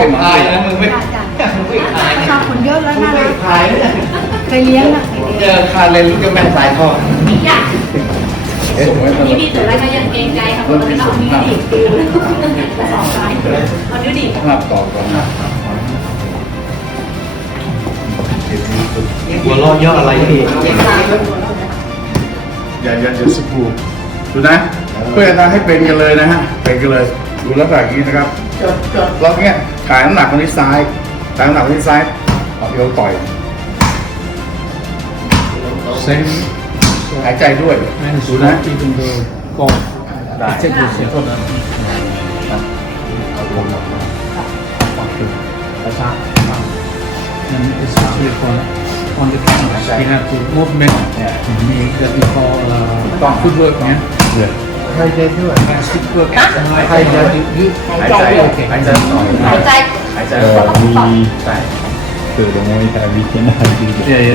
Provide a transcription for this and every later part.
ไม่พายนะมึงไม่จ้ะจ้ะมึงไม่พายชอบคนเยอะแล้วมึงน่าไม่รักพายเนี่ยเคยเลี้ยงนะเจอคาเลนลูกจะแม่สายทองเอ๊ะผมไม่ตลนี่กดีแต่ละก็ยังเกรงใจค่ะเพราะเราเอานิ้วดิบสองซ้ายเอานิ้วดิบภาพต่อก่อนหัวราะเยอะอะไรพี่อย่าอย่าเดี๋ยวสักครู่ดูนะ เพื่อจะให้เป็นกันเลยนะฮะ เป็นกันเลย ดูลักษณะอย่างนี้นะครับล็อกเนี้ยถ่ายน้ำหนักมาที่ซ้ายถ่ายน้ำหนักมาที่ซ้ายเอาเอวต่อยเซ็งหายใจด้วย And ดูนะ not even the golf. It's a good thing. ประชา And it's actually for on the canvas. You have to movement that we call uh, footwork, yeah? ห ใครจะด้วยแรงสติ๊กเกอร์ใครจะยืดหายใจหายใจหน่อยหายใจหายใจแล้วก็ต่อ右ใช่子供いたら見てないいやいや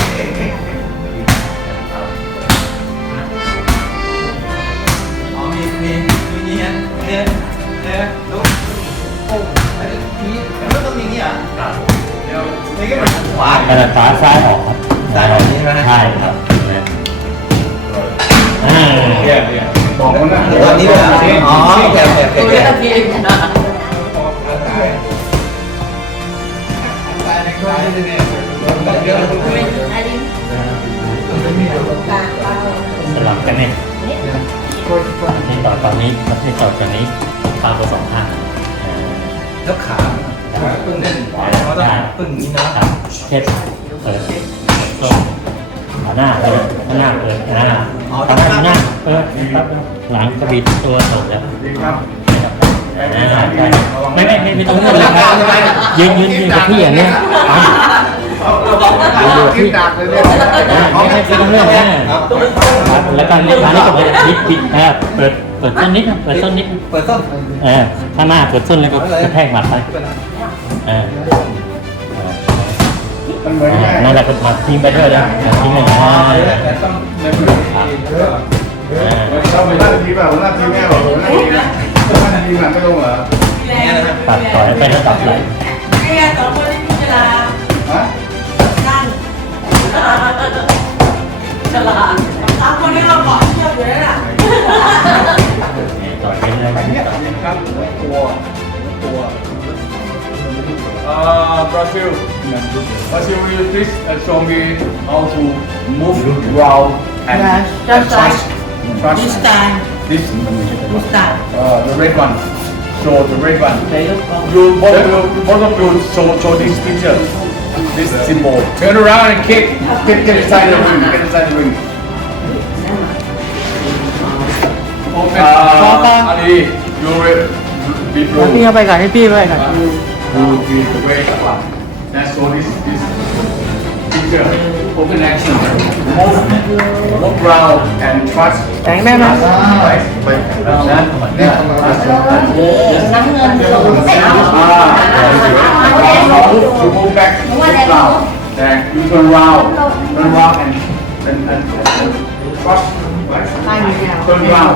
อนขวาขนาดฟ้าซ้ายออกครับซ้ายออกนี่นะใช่ครับอ่าบอกมันนะตอนนี้เลยอ๋อแผลแผลแผลแผลสลับกันเนี่ยที่ต่อตอนนี้ที่ต่อจากนี้ข้าวก็สองข้างอ่าแล้วขา ปึ้งเนี่ยเขาต้องปึ้งนี้นะครับเปิดหน้าเปิดหน้าเปิดอ่าขาหน้หน้าเปิดปั๊บหลังกระบิดตัวตกแล้วดีครับไม่ไม่ไม่ไม่ต้องเลือนเลยครับยืนยืนยืนกับที่อย่างเนี้ยอะดูที่ดักเลยเนี่ยไม่ไม่ต้องเลื่อนนะแล้วการเล่นขานี่ก็เปิดบิดบิดเปิดเปิดต้นนิดนะเปิดต้นนิดเปิดต้นเออข้างหน้าเปิดต้นแล้วก็กระแทกหมัดไป ออมันเหมือนอ่าแม่นั่นแหละก็มาทิ้งไปด้วยนะทิ้งเลยอ่าแต่ต้องในมือครับอ่าเราไปนั่งทีมแบบหัวหน้าทีมแม่บอกหัวหน้าทีมนะหัวหน้าทีมหลังไม่ลงเหรอเนี่ยนะครับตัดต่อยไปแล้วตัดไหลไอ้สองคนที่มีเวลาฮะนั่งฉลาดสามคนนี้เราเกาะเชือกอยู่แล้วล่ะต่อยไปเรื่อยครับตัวตัว เอ่อ Brazil Brazil will you please uh, show me how to move round and Yes, and just like trust this trust time this this time uh, the red one show the red one you both of you both of you show show this picture this symbol turn around and kick get get inside the ring get inside the ring uh, Ali you will be blue พี่เอาไปก่อนให้พี่ไปก่อน you will be the red one let's show this this picture open action move move round and trust แข็งได้ไหม right ไปนะเนี่ยน้ำเงินสูงไม่เอา Ah, move, you move back, move round, then you turn round, turn round and and and, and trust, right? Turn round.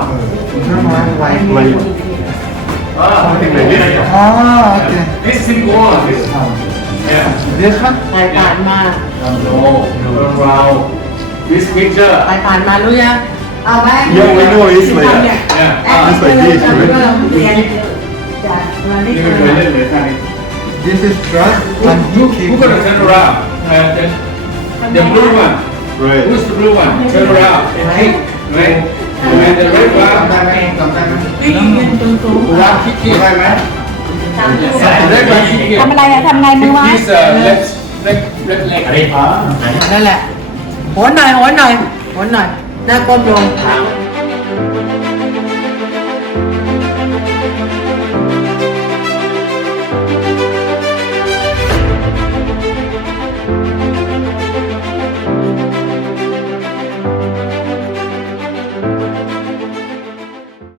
Ah, something like this. Ah, okay. This symbol, this yeah. This one? ไปผ่านมา No, turn round. This picture. ไปผ่านมารู้ยังเอาไป Yeah, we know it's like เนี่ย Yeah. แอป It's like this, เ right? เรียนจากวันนี้ นี่เคยเล่นเลยท่านี้ This is trust and Who who gonna turn around? And then the blue one. Right. Who's the blue one? Turn around and kick, right? And the red one. ทำได้ไหมทำได้ไหมวิ่งเรียนตรงกูรักคิดคิดได้ไหม The red one kick. ทำอะไรอะทำไงมือวะ His uh, left leg leg leg อันนี้อ่าไหนนั่นแหละโหนหน่อยโหนหน่อยโหนหน่อยหน้าก้มลงเท้า